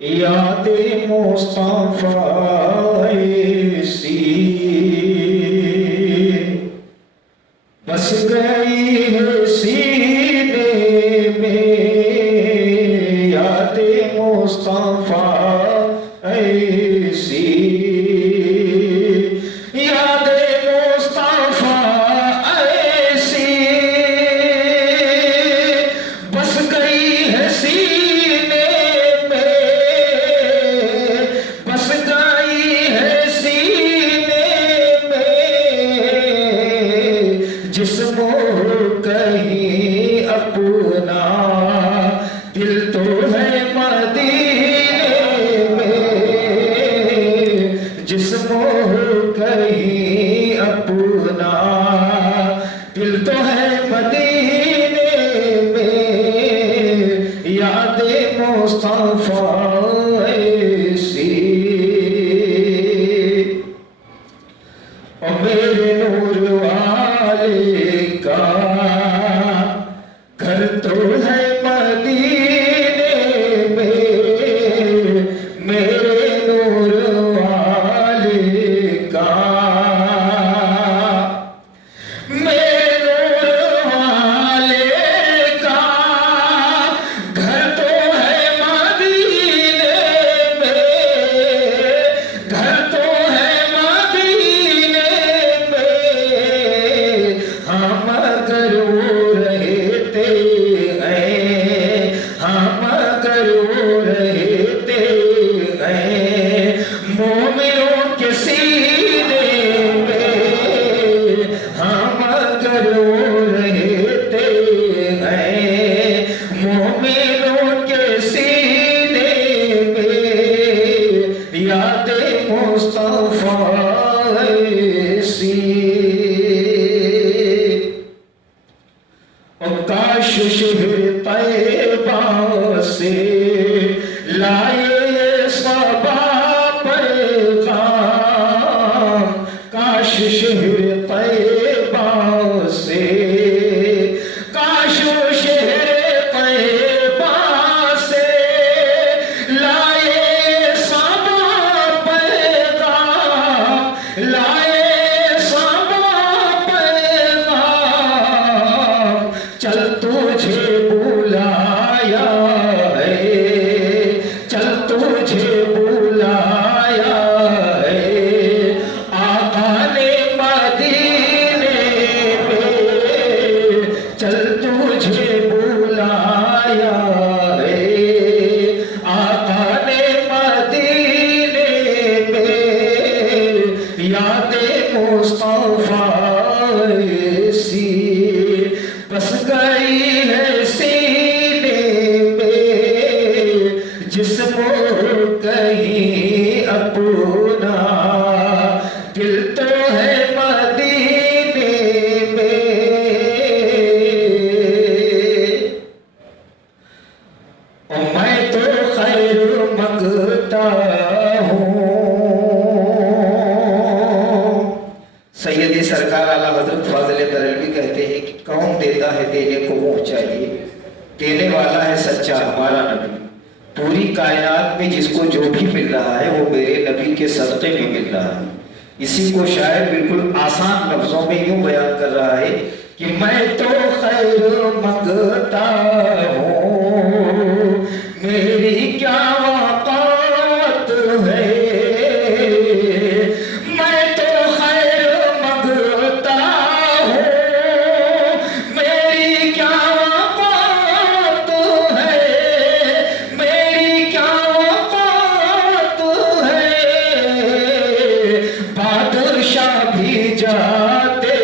یاد مصطفیٰ سی بس گئی ہے سینے میں، یاد مصطفیٰ سی یاد مصطفیٰ ایسی بس گئی ہے سینے میں، بس گئی ہے سینے میں، جسم کہیں اپنا دل تو ہے مدینے میں، جسم کہیں اپنا دل تو ہے مدینے میں، یاد مصطفیٰ سی اور میرے نور والے کا گھر تو ہے مدینے میں، میرے نور والے کا میرے نور والے کا گھر تو ہے مدینے میں، گھر تو ہے مدینے میں، ہم اگر وہ رہتے ہیں، ہم اگر وہ رہتے ہیں مومنوں کے سینے میں، ہم اگر وہ رہتے ہیں مومنوں کے سینے میں، یاد مصطفیٰ سی اور کاش شہر طیبہ سے لائے صبا پیغام، کاش شہر طیبہ سے، کاش شہر طیبہ سے لائے صبا پیغام، لائے صبا پیغام، چل تجھے بلایا ہے، چل تجھے بلایا ہے آقا نے مدینے میں، چل تجھے بلایا ہے آقا نے مدینے میں، یاد مصطفیٰ سی بس گئی ہے سینے میں، جسم کہیں اپنا دل تو ہے مدینے میں، اور میں تو خیر مانگتا ہوں، سیدی سرکار اعلیٰ حضرت فاضل بریلوی کہتے ہیں کہ کون دیتا ہے دینے کو منہ چاہیے، دینے والا ہے سچا ہمارا نبی، پوری کائنات میں جس کو جو بھی مل رہا ہے وہ میرے نبی کے صدقے میں مل رہا ہے۔ اسی کو شاعر بالکل آسان لفظوں میں یوں بیان کر رہا ہے کہ میں تو خیر مانگتا ہوں، میری کیا وقت ہے، میں تو خیر مانگتا ہوں، میری کیا وقت ہے، میری کیا وقت ہے، بادشاہ بھی جاتے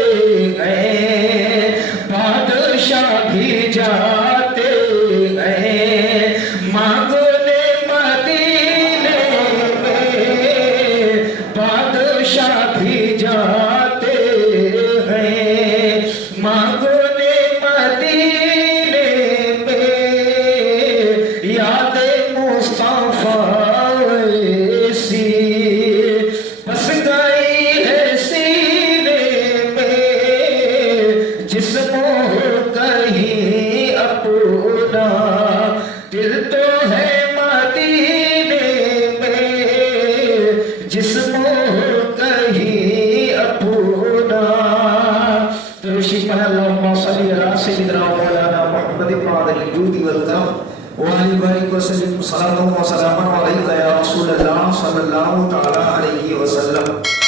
ہیں، بادشاہ بھی جاتے ہیں مانگنے مدینے میں، بادشاہ بھی جاتے ہیں مانگنے مدینے میں، یاد مصطفیٰ سی بس گئی ہے سینے میں، جسم کہیں تشریف ہے اللہم صلی علی سیدنا و مولانا محمد معدن الجود والکرم وعلی بارک وسلم صلاۃ و سلام علیک یا رسول اللہ صلی اللہ تعالی علیہ وسلم.